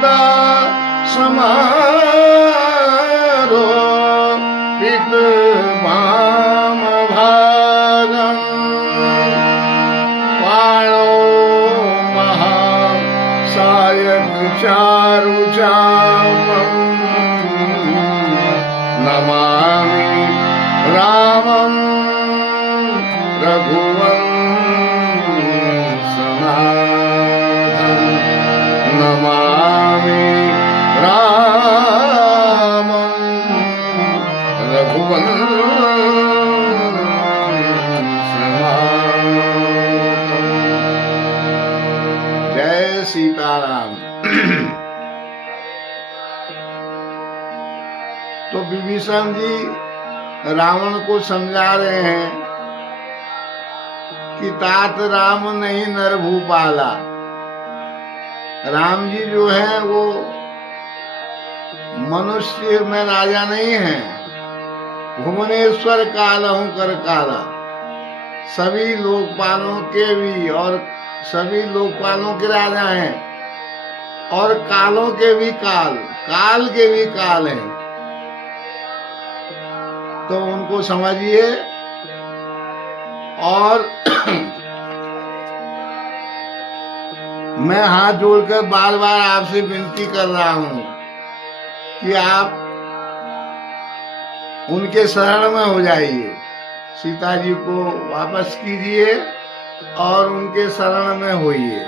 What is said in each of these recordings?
पिता समारो पित वाम भागम पाणो महासायक चारु चामम नमामि रामं रघुवंशनाथं नमामि रामं रघुवंशनाथं। जय सीताराम। तो विभीषण जी रावण को समझा रहे हैं कि तात राम नहीं नर भूपाला। राम जी जो है वो मनुष्य में राजा नहीं है। भुवनेश्वर कालहु कर काला, सभी लोकपालों के भी और सभी लोकपालों के राजा हैं और कालों के भी काल, काल के भी काल हैं। तो उनको समझिए। और मैं हाथ जोड़कर बार बार आपसे विनती कर रहा हूं कि आप उनके शरण में हो जाइए, सीता जी को वापस कीजिए और उनके शरण में होइए।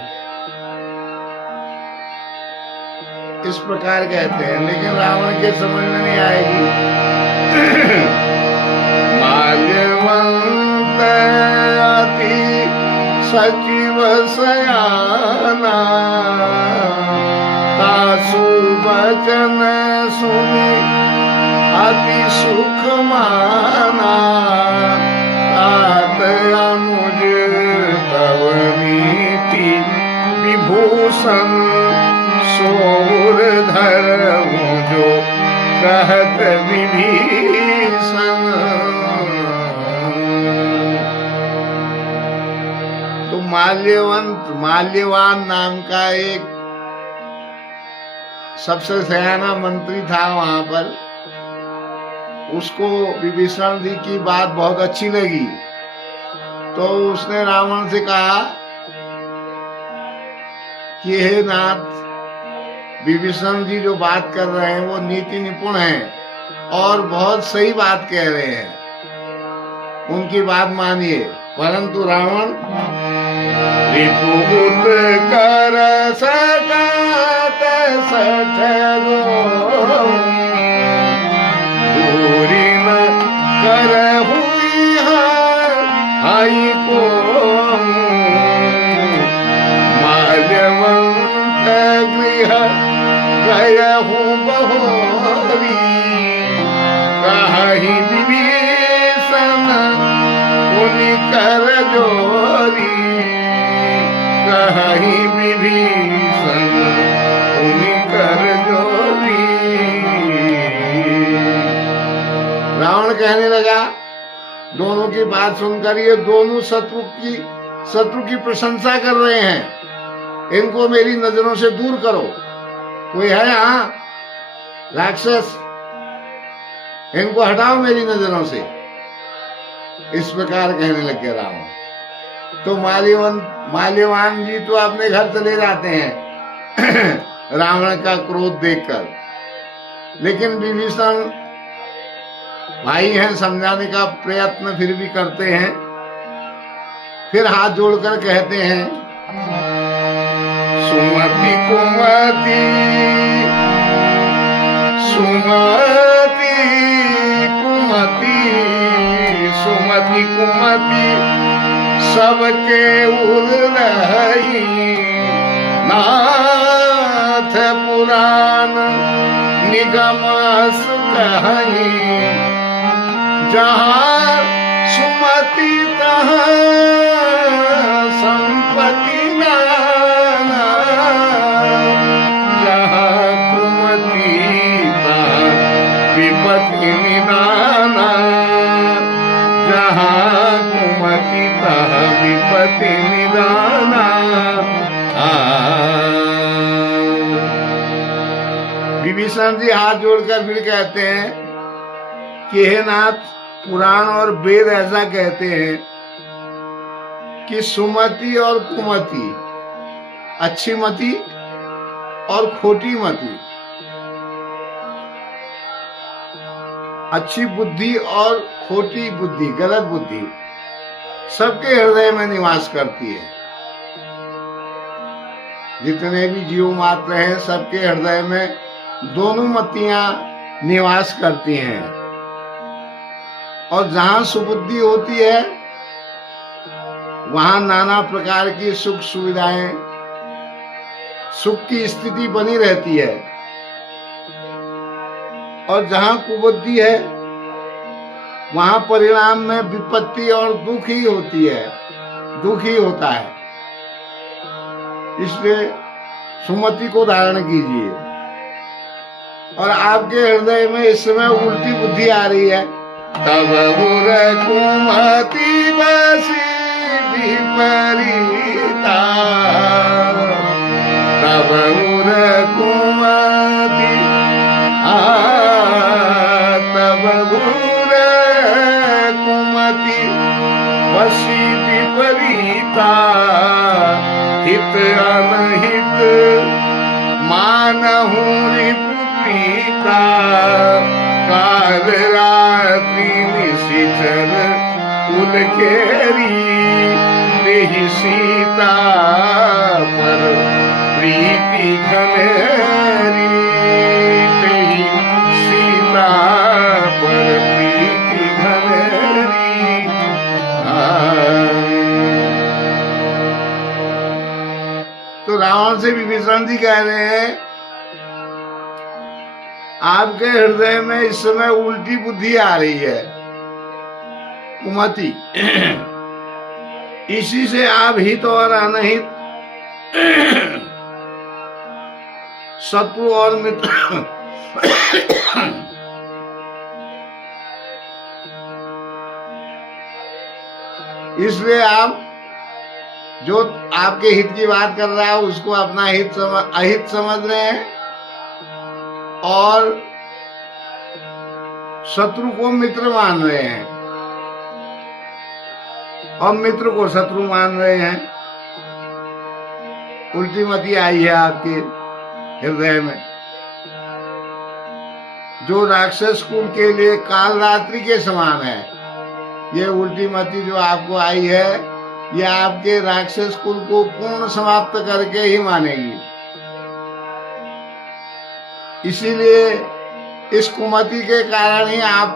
इस प्रकार कहते हैं, लेकिन रावण के समझ में नहीं आएगी। माल्यवंत अति सचिव सयाना, तासु वचन सुनि अति सुख माना। तात अनुज तव नीति विभूषण, सोर धरऊ जो कहत विभीषण। तो माल्यवान नाम का एक सबसे सयाना मंत्री था वहां पर। उसको विभीषण जी की बात बहुत अच्छी लगी, तो उसने रावण से कहा कि हे नाथ, विभीषण जी जो बात कर रहे हैं वो नीति निपुण हैं और बहुत सही बात कह रहे हैं, उनकी बात मानिए। परंतु रावण रिपुत कर सकत सठ दूरी न कर हुई हाई को। माल्यवंत गृह गयहु बहोरी, कहि विभीषण पुनि कर जोरी। कहि विभीषण पुनि कर जोरी। रावण कहने लगा, दोनों की बात सुनकर ये दोनों शत्रु की प्रशंसा कर रहे हैं, इनको मेरी नजरों से दूर करो। कोई है यहाँ राक्षस, इनको हटाओ मेरी नजरों से। इस प्रकार कहने लगे रावण। तो माल्यवान जी तो अपने घर चले जाते हैं रावण का क्रोध देखकर। लेकिन विभीषण भाई हैं, समझाने का प्रयत्न फिर भी करते हैं। फिर हाथ जोड़कर कहते हैं, सुमति कुमति सुमति कुमति सुमति कुमति सबके उर रही। नाथ पुराण निगम अस कहीं, जहाँ सुमति तहाँ संपत्ति नाना। जहाँ कुमति तहाँ विपत्ति निदाना। जहाँ कुमति तहाँ विपत्ति निदाना। विभीषण जी हाथ जोड़कर फिर कहते हैं कि हे नाथ, पुराण और वेद ऐसा कहते हैं कि सुमति और कुमति, अच्छी मति और खोटी मति, अच्छी बुद्धि और खोटी बुद्धि, गलत बुद्धि सबके हृदय में निवास करती है। जितने भी जीव मात्र हैं सबके हृदय में दोनों मतियां निवास करती हैं। और जहां सुबुद्धि होती है वहां नाना प्रकार की सुख सुविधाएं, सुख की स्थिति बनी रहती है। और जहां कुबुद्धि है वहां परिणाम में विपत्ति और दुख ही होती है, दुख ही होता है। इसलिए सुमति को धारण कीजिए। और आपके हृदय में इस समय उल्टी बुद्धि आ रही है। तब कुमति बसी विपरीता, तब कुमति तब कुमति बसी विपरीता, हित अनहित मानहु रिपु प्रीता, काल रात्रि निशिचर कुल केरी, देहि सीता पर प्रीति घनेरी, देहि सीता पर प्रीति घनेरी। तो रावण से विभीषण जी कह रहे हैं आपके हृदय में इस समय उल्टी बुद्धि आ रही है, कुमति। इसी से आप हित और अनहित, शत्रु और मित्र इसलिए आप जो आपके हित की बात कर रहा है उसको अपना अहित समझ रहे हैं और शत्रु को मित्र मान रहे हैं और मित्र को शत्रु मान रहे हैं। उल्टी मति आई है आपके हृदय में, जो राक्षस कुल के लिए काल रात्रि के समान है। ये उल्टी मति जो आपको आई है ये आपके राक्षस कुल को पूर्ण समाप्त करके ही मानेगी। इसीलिए इस कुमति के कारण ही आप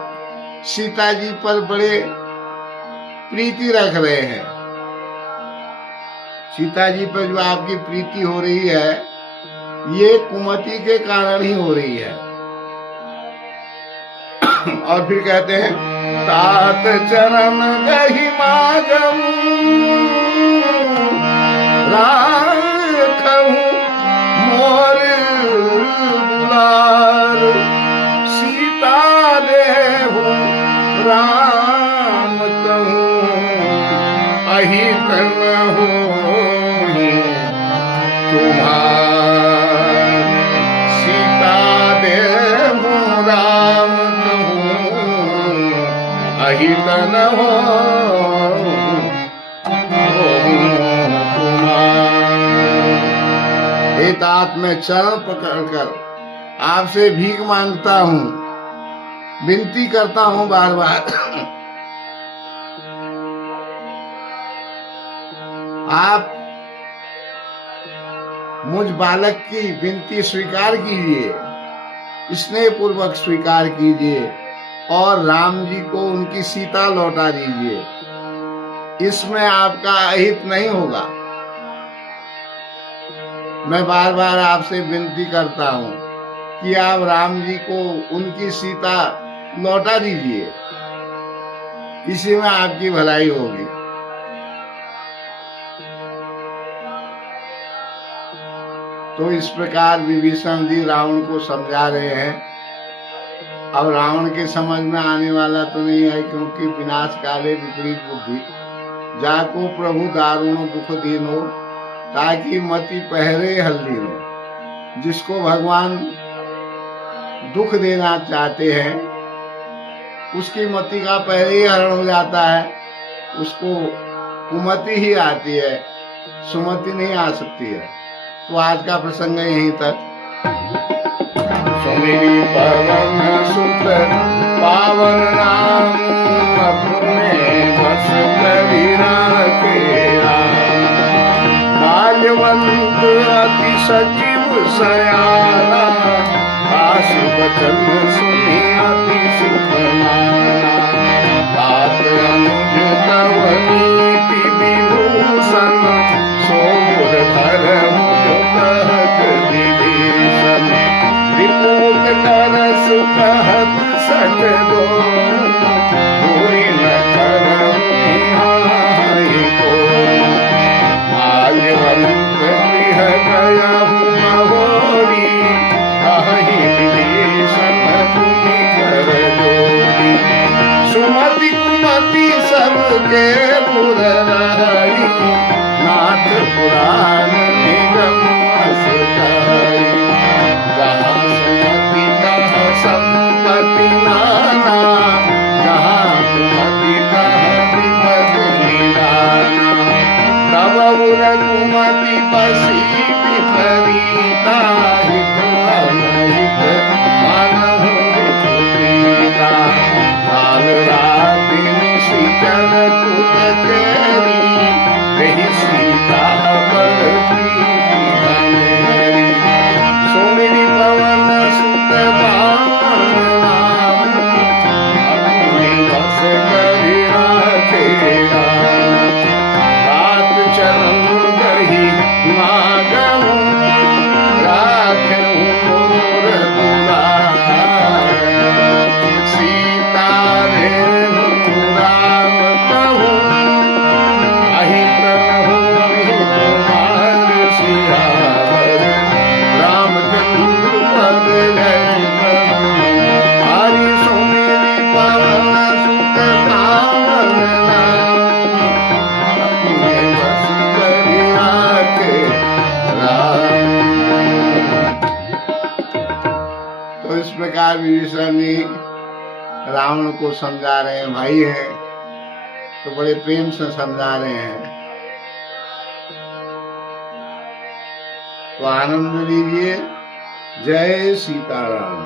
सीता जी पर बड़े प्रीति रख रहे हैं। सीता जी पर जो आपकी प्रीति हो रही है ये कुमति के कारण ही हो रही है। और फिर कहते हैं तात चरण गहि मागम राखहु मोर दुलार, सीता देहु राम कहूँ अहित न होहि तुम्हार, सीता देहु राम अहित न हो तुम्हार। तात में चरण पकड़कर आपसे भीख मांगता हूँ, विनती करता हूँ बार बार। आप मुझ बालक की विनती स्वीकार कीजिए, स्नेह पूर्वक स्वीकार कीजिए और राम जी को उनकी सीता लौटा दीजिए। इसमें आपका अहित नहीं होगा। मैं बार बार आपसे विनती करता हूँ कि आप राम जी को उनकी सीता लौटा दीजिए, इसी में आपकी भलाई होगी। तो इस प्रकार विभीषण जी रावण को समझा रहे हैं। अब रावण के समझ में आने वाला तो नहीं है, क्योंकि विनाश काले विपरीत बुद्धि, जाको प्रभु दारुण दुख दीनो, ताकि मति पहरे हल्दीनो। जिसको भगवान दुख देना चाहते हैं, उसकी मति का पहले ही हरण हो जाता है, उसको कुमति ही आती है, सुमति नहीं आ सकती है। तो आज का प्रसंग है यहीं तक। सुमिरी पवन सुत पावन नाम, अपने बस करी राखे राम। बाल्यवंत अति सजीव सयाना, दास वचन सुनी अति सुख माना। तात अनुज तव नीति विभूषण, सोर धर मुझ कहत विभीषण। रिपोत करस कहत सच दो, दूरी न करहु निहाई को। बाल्यवंत गृह गयहु महोरी, कहि विभीषण तुमि कर जोरी। सुमति कुमति सबके पुर रही, नाथ पुराण निगम अस कही। जहाँ सुमति तहाँ संपत्ति नाना, जहाँ कुमति तहाँ विपद निदाना। तब उर कुमति बसी विपरीता, हित अनहित मानहु विपरीता। काल राति निशिचर कुल केरी, रही सीता पर प्रीति धनेरी। सुमिरि पवन सुत पावन नाम, अपने बस करि राखे राम। रात चरण गही मागहु, राखहु मोर दुलार। सीता रेणु राम कहूँ, अहित न होहि तुम्हार सियावर। रामचंद्र पद जय करूँ, हरि सुमिरि पवन सुत पावन नाम, अपने बस करि राखे राम। तो इस प्रकार विभीषण जी रावण को समझा रहे हैं, भाई हैं तो बड़े प्रेम से समझा रहे हैं। तो आनंद लीजिए। जय सीताराम।